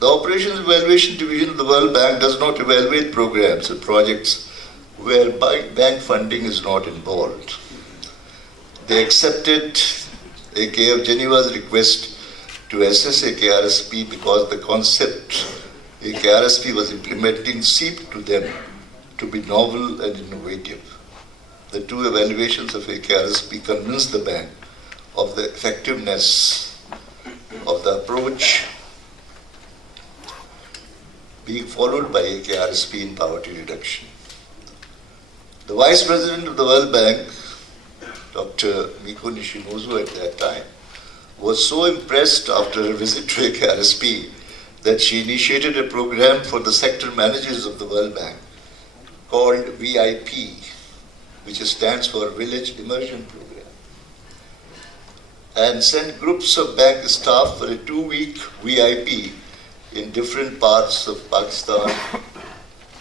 The Operations Evaluation Division of the World Bank does not evaluate programs and projects where bank funding is not involved. They accepted AK of Geneva's request to assess AKRSP because the concept AKRSP was implementing seemed to them to be novel and innovative. The two evaluations of AKRSP convinced the bank of the effectiveness of the approach being followed by AKRSP in poverty reduction. The Vice President of the World Bank, Dr. Miko Nishimoto at that time, was so impressed after her visit to AKRSP that she initiated a program for the sector managers of the World Bank called VIP, which stands for Village Immersion Program, and sent groups of bank staff for a 2-week VIP in different parts of Pakistan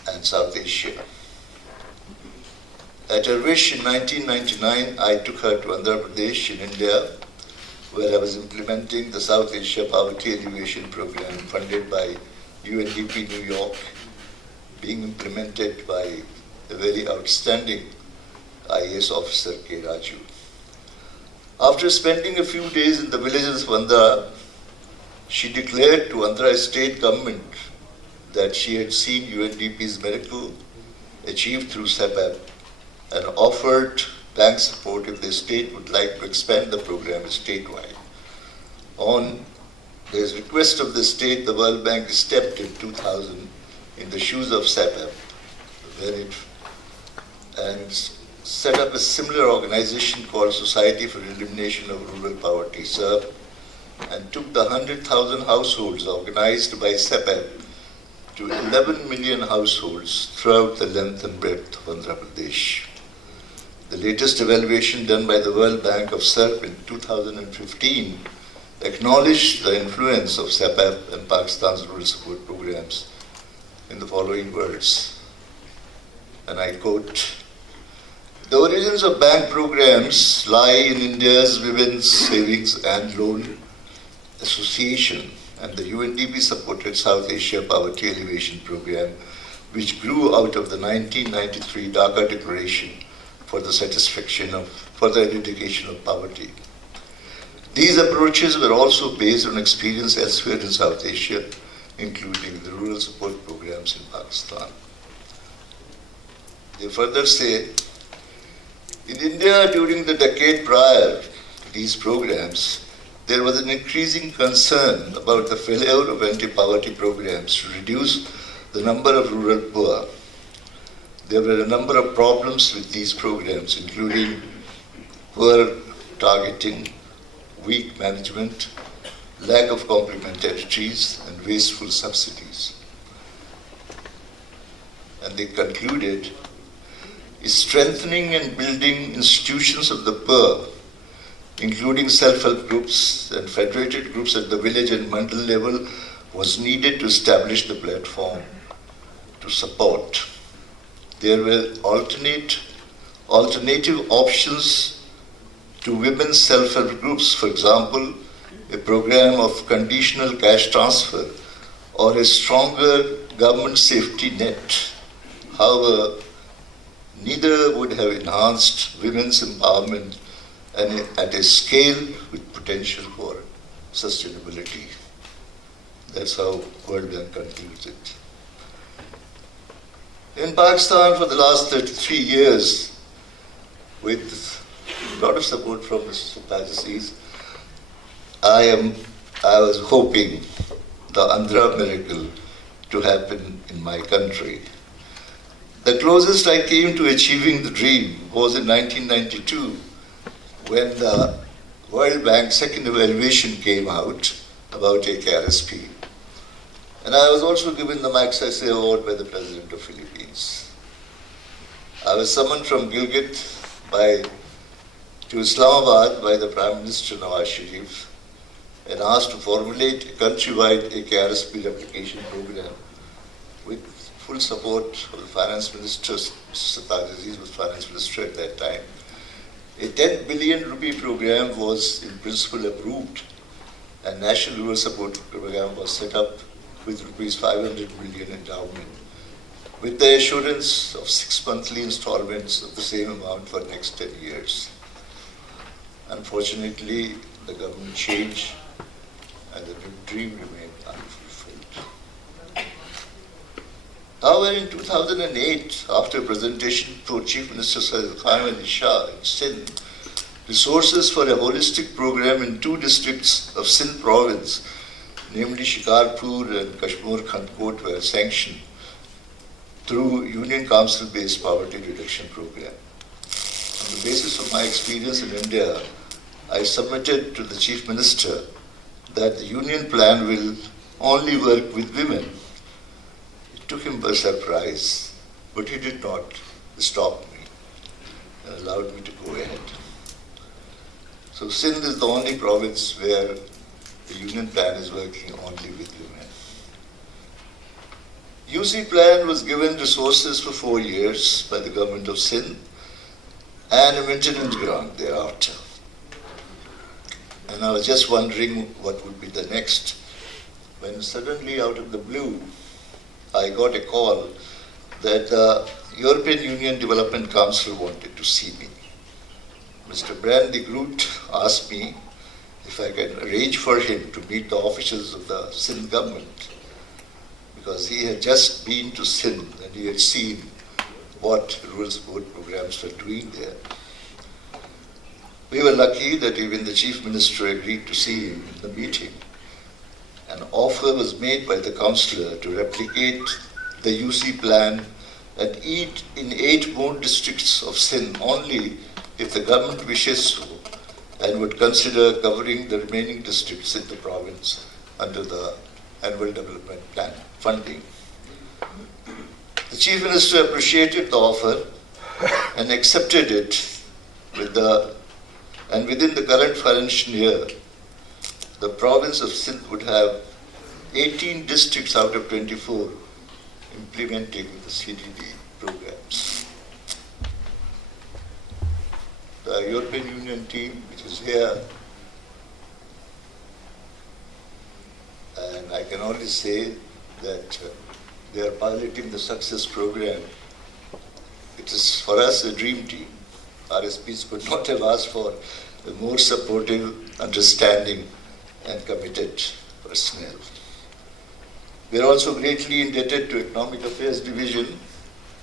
and South Asia. At her wish in 1999, I took her to Andhra Pradesh in India, where I was implementing the South Asia Poverty Alleviation Program funded by UNDP New York, being implemented by a very outstanding IAS officer, K. Raju. After spending a few days in the villages of Andhra, she declared to Andhra state government that she had seen UNDP's miracle achieved through SEPAP and offered bank support if the state would like to expand the program statewide. On the request of the state, the World Bank stepped in 2000 in the shoes of SEPAP and set up a similar organization called Society for Elimination of Rural Poverty, SERP, and took the 100,000 households organized by SEPAP to 11 million households throughout the length and breadth of Andhra Pradesh. The latest evaluation done by the World Bank of SERP in 2015 acknowledged the influence of SEPAP and Pakistan's rural support programs in the following words, and I quote, "The origins of bank programs lie in India's Women's Savings and Loan Association and the UNDP supported South Asia Poverty Alleviation Program, which grew out of the 1993 Dhaka Declaration for the eradication of poverty. These approaches were also based on experience elsewhere in South Asia, including the rural support programs in Pakistan." They further say, in India during the decade prior to these programs, there was an increasing concern about the failure of anti-poverty programs to reduce the number of rural poor. There were a number of problems with these programs, including poor targeting, weak management, lack of complementarities, and wasteful subsidies. And they concluded, strengthening and building institutions of the poor, including self-help groups and federated groups at the village and mandal level, was needed to establish the platform to support. There were alternative options to women's self-help groups, for example, a program of conditional cash transfer or a stronger government safety net. However, neither would have enhanced women's empowerment and at a scale with potential for sustainability. That's how World Bank concludes it. In Pakistan for the last 33 years, with a lot of support from Mr. Pajasis, I was hoping the Andhra miracle to happen in my country. The closest I came to achieving the dream was in 1992 when the World Bank second evaluation came out about AKRSP. And I was also given the Magsaysay Award by the President of Philippines. I was summoned from Gilgit to Islamabad by the Prime Minister Nawaz Sharif and asked to formulate a countrywide AKRSP replication program with full support of the Finance Minister. Mr. Tajaziz was Finance Minister at that time. A 10 billion rupee program was in principle approved and National Rural Support Program was set up with rupees 500 million endowment, with the assurance of 6 monthly installments of the same amount for next 10 years. Unfortunately, the government changed and the dream remained unfulfilled. However, in 2008, after a presentation to Chief Minister Shoaib Sultan Khan in Sindh, resources for a holistic program in 2 districts of Sindh province, namely Shikarpur and Kashmir Khandkot, were sanctioned through Union Council-based poverty reduction program. On the basis of my experience in India, I submitted to the Chief Minister that the Union plan will only work with women. It took him by surprise, but he did not stop me and allowed me to go ahead. So Sindh is the only province where the Union plan is working only with women. UC plan was given resources for 4 years by the government of Sindh and a maintenance grant thereafter. And I was just wondering what would be the next, when suddenly out of the blue, I got a call that the European Union Development Council wanted to see me. Mr. Brand de Groot asked me if I can arrange for him to meet the officials of the Sindh government, because he had just been to Sindh and he had seen what rural support programs were doing there. We were lucky that even the Chief Minister agreed to see him in the meeting. An offer was made by the councillor to replicate the UC plan and eat in 8 more districts of Sindh only if the government wishes so, and would consider covering the remaining districts in the province under the annual development plan funding. The Chief Minister appreciated the offer and accepted it and within the current financial year, the province of Sindh would have 18 districts out of 24 implementing the CDD programs. The European Union team, which is here, and I can only say that they are piloting the success program. It is for us a dream team. RSPs could not have asked for a more supportive, understanding and committed personnel. We are also greatly indebted to Economic Affairs Division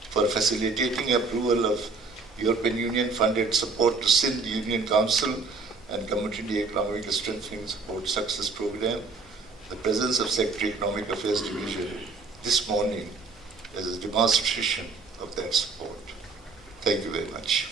for facilitating approval of European Union funded support to Sindh Union Council and Community Economic Strengthening Support Success Program. The presence of Secretary Economic Affairs Division this morning is a demonstration of that support. Thank you very much.